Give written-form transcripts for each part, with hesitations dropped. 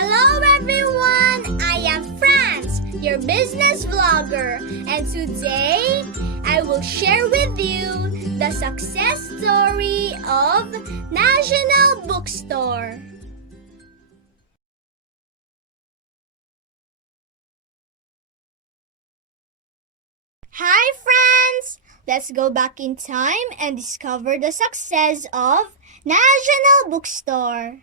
Hello everyone! I am Franz, your business vlogger, and today I will share with you the success story of National Bookstore. Hi friends! Let's go back in time and discover the success of National Bookstore.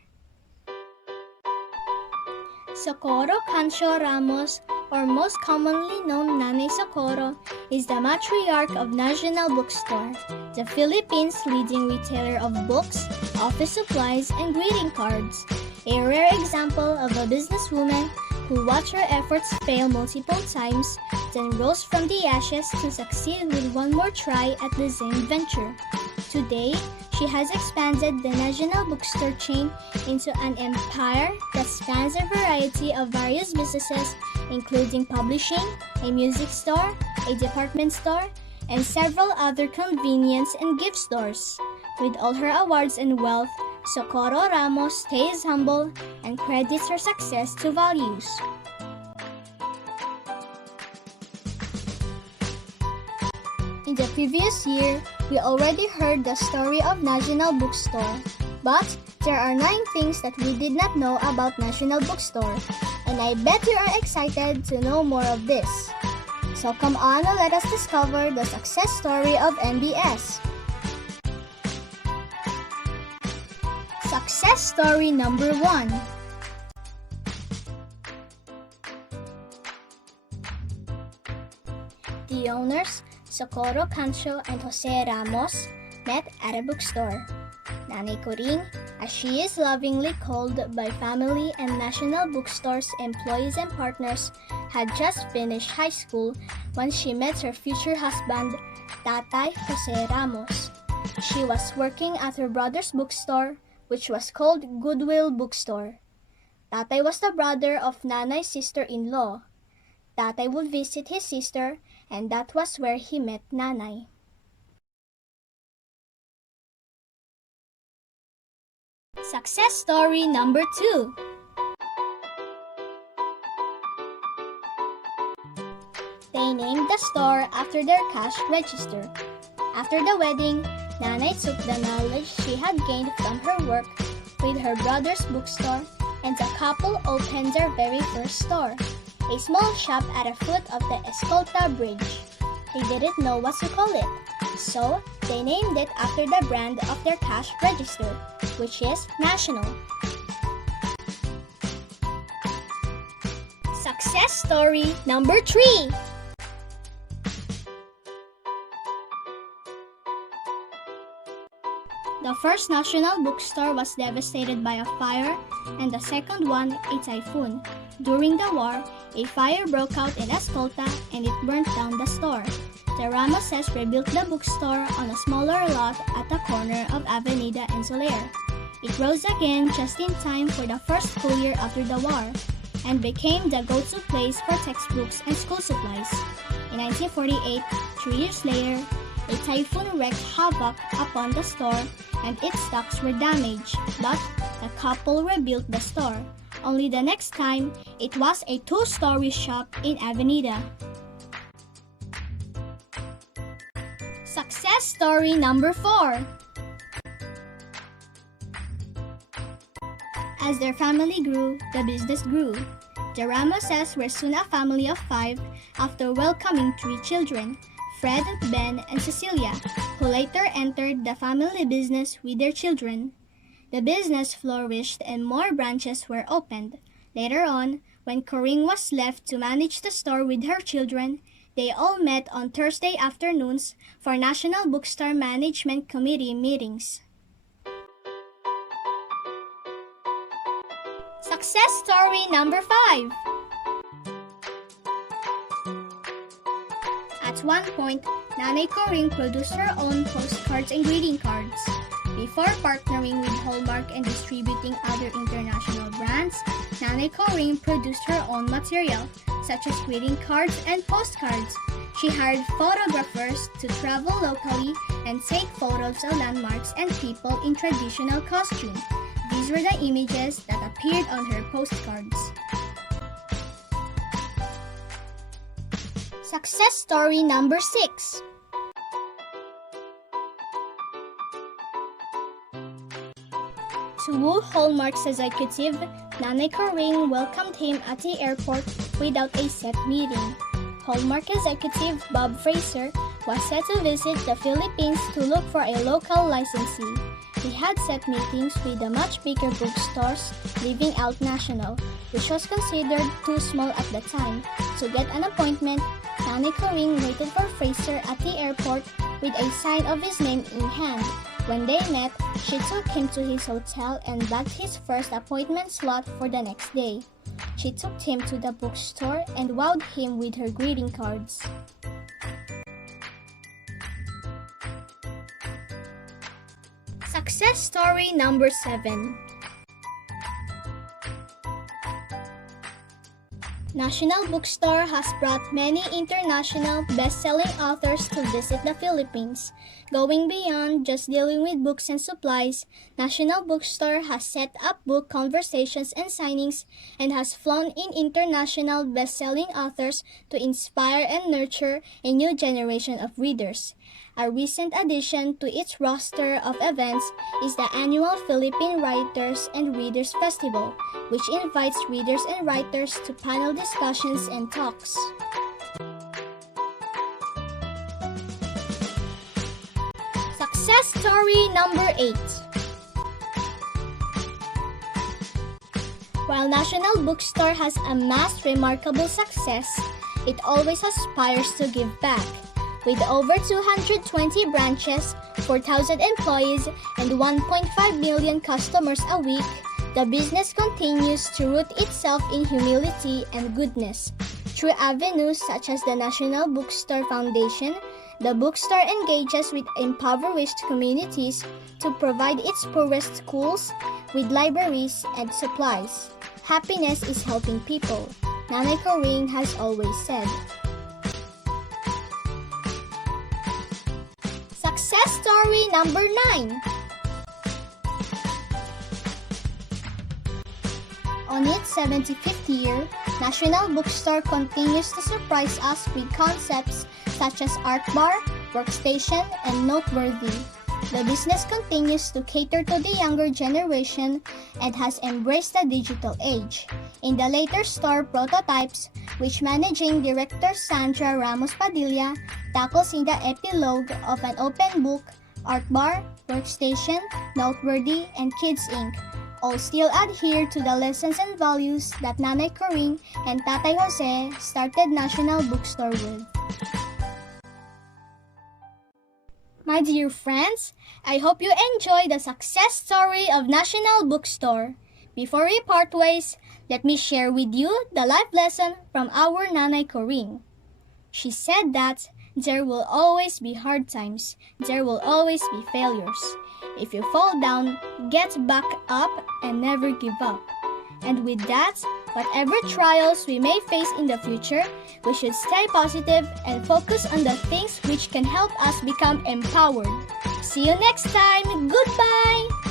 Socorro Cancio Ramos, or most commonly known Nanay Socorro, is the matriarch of National Bookstore, the Philippines' leading retailer of books, office supplies, and greeting cards. A rare example of a businesswoman who watched her efforts fail multiple times, then rose from the ashes to succeed with one more try at the same venture. Today, she has expanded the National Bookstore chain into an empire that spans a variety of various businesses, including publishing, a music store, a department store, and several other convenience and gift stores. With all her awards and wealth, Socorro Ramos stays humble and credits her success to values. In the previous year, we already heard the story of National Bookstore. But there are 9 things that we did not know about National Bookstore, and I bet you are excited to know more of this. So come on and let us discover the success story of NBS. Success story number 1. The owners, Socorro Cancio and Jose Ramos, met at a bookstore. Nanay Coring, as she is lovingly called by family and National Bookstore's employees and partners, had just finished high school when she met her future husband, Tatay Jose Ramos. She was working at her brother's bookstore, which was called Goodwill Bookstore. Tatay was the brother of Nanay's sister-in-law. Tatay would visit his sister, and that was where he met Nanay. Success story number 2. They named the store after their cash register. After the wedding, Nanay took the knowledge she had gained from her work with her brother's bookstore, and the couple opened their very first store, a small shop at the foot of the Escolta Bridge. They didn't know what to call it, so they named it after the brand of their cash register, which is National. Success story number 3. The first National Bookstore was devastated by a fire, and the second one a typhoon. During the war, a fire broke out in Escolta and it burnt down the store. The Ramoses rebuilt the bookstore on a smaller lot at the corner of Avenida and Soler. It rose again just in time for the first school year after the war, and became the go-to place for textbooks and school supplies. In 1948, 3 years later, a typhoon wreaked havoc upon the store and its stocks were damaged, but the couple rebuilt the store. Only the next time, it was a 2-story shop in Avenida. Success story number 4. As their family grew, the business grew. The Ramoses were soon a family of 5 after welcoming 3 children, Fred, Ben, and Cecilia, who later entered the family business with their children. The business flourished and more branches were opened. Later on, when Coring was left to manage the store with her children, they all met on Thursday afternoons for National Bookstore Management Committee meetings. Success story number 5. At one point, Nanay Coring produced her own postcards and greeting cards. Before partnering with Hallmark and distributing other international brands, Nanay Coring produced her own material, such as greeting cards and postcards. She hired photographers to travel locally and take photos of landmarks and people in traditional costume. These were the images that appeared on her postcards. Success story number 6. To woo Hallmark's executive, Nanay Corinne welcomed him at the airport without a set meeting. Hallmark executive Bob Fraser was set to visit the Philippines to look for a local licensee. He had set meetings with the much bigger bookstores Living Out National, which was considered too small at the time. To get an appointment, Nanay Corinne waited for Fraser at the airport with a sign of his name in hand. When they met, she took him to his hotel and bagged his first appointment slot for the next day. She took him to the bookstore and wowed him with her greeting cards. Success story number 7. National Bookstore has brought many international best-selling authors to visit the Philippines. Going beyond just dealing with books and supplies, National Bookstore has set up book conversations and signings and has flown in international best-selling authors to inspire and nurture a new generation of readers. A recent addition to its roster of events is the annual Philippine Writers and Readers Festival, which invites readers and writers to panel discussions and talks. Success story number 8. While National Bookstore has amassed remarkable success, it always aspires to give back. With over 220 branches, 4,000 employees, and 1.5 million customers a week, the business continues to root itself in humility and goodness. Through avenues such as the National Bookstore Foundation, the bookstore engages with impoverished communities to provide its poorest schools with libraries and supplies. Happiness is helping people, Nanay Corinne has always said. Success story number 9. On its 75th year, National Bookstore continues to surprise us with concepts such as art bar, workstation, and noteworthy. The business continues to cater to the younger generation and has embraced the digital age. In the later store prototypes, which Managing Director Sandra Ramos Padilla tackles in the epilogue of an open book, art bar, workstation, noteworthy, and Kids Inc. all still adhere to the lessons and values that Nanay Corinne and Tatay Jose started National Bookstore with. My dear friends, I hope you enjoy the success story of National Bookstore. Before we part ways, let me share with you the life lesson from our Nanay Corinne. She said that there will always be hard times, there will always be failures. If you fall down, get back up and never give up. And with that, whatever trials we may face in the future, we should stay positive and focus on the things which can help us become empowered. See you next time. Goodbye!